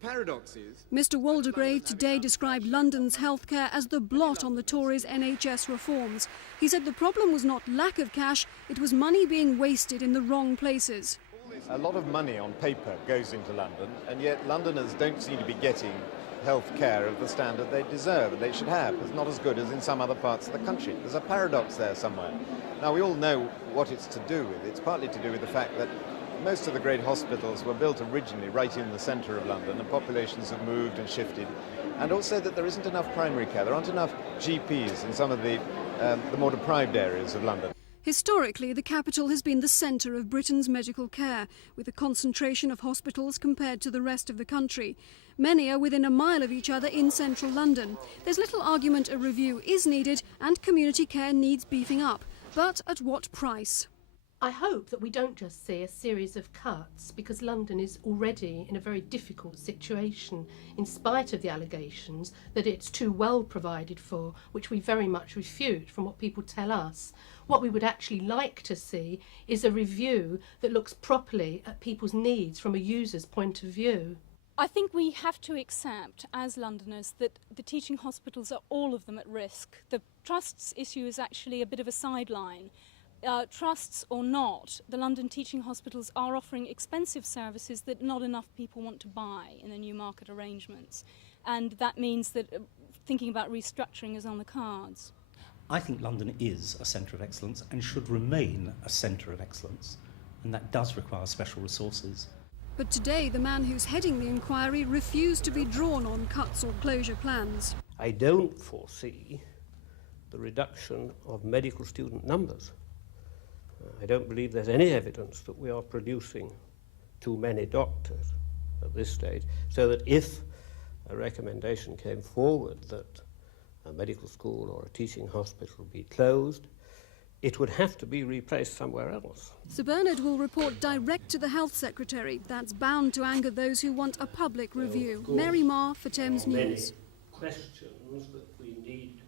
the paradox is... Mr Waldegrave today described London's healthcare as the blot on the Tories' NHS reforms. He said the problem was not lack of cash, it was money being wasted in the wrong places. A lot of money on paper goes into London, and yet Londoners don't seem to be getting health care of the standard they deserve and they should have. It's not as good as in some other parts of the country. There's a paradox there somewhere. Now, we all know what it's to do with. It's partly to do with the fact that most of the great hospitals were built originally right in the centre of London, and populations have moved and shifted, and also that there isn't enough primary care. There aren't enough GPs in some of the more deprived areas of London. Historically, the capital has been the centre of Britain's medical care, with a concentration of hospitals compared to the rest of the country. Many are within a mile of each other in central London. There's little argument a review is needed and community care needs beefing up. But at what price? I hope that we don't just see a series of cuts, because London is already in a very difficult situation, in spite of the allegations that it's too well provided for, which we very much refute from what people tell us. What we would actually like to see is a review that looks properly at people's needs from a user's point of view. I think we have to accept, as Londoners, that the teaching hospitals are all of them at risk. The trusts issue is actually a bit of a sideline. Trusts or not, the London teaching hospitals are offering expensive services that not enough people want to buy in the new market arrangements. And that means that thinking about restructuring is on the cards. I think London is a centre of excellence and should remain a centre of excellence. And that does require special resources. But today, the man who's heading the inquiry refused to be drawn on cuts or closure plans. I don't foresee the reduction of medical student numbers. I don't believe there's any evidence that we are producing too many doctors at this stage, so that if a recommendation came forward that a medical school or a teaching hospital be closed, it would have to be replaced somewhere else. Sir Bernard will report direct to the Health Secretary. That's bound to anger those who want a public review. Mary Marr for Thames News. Questions that we need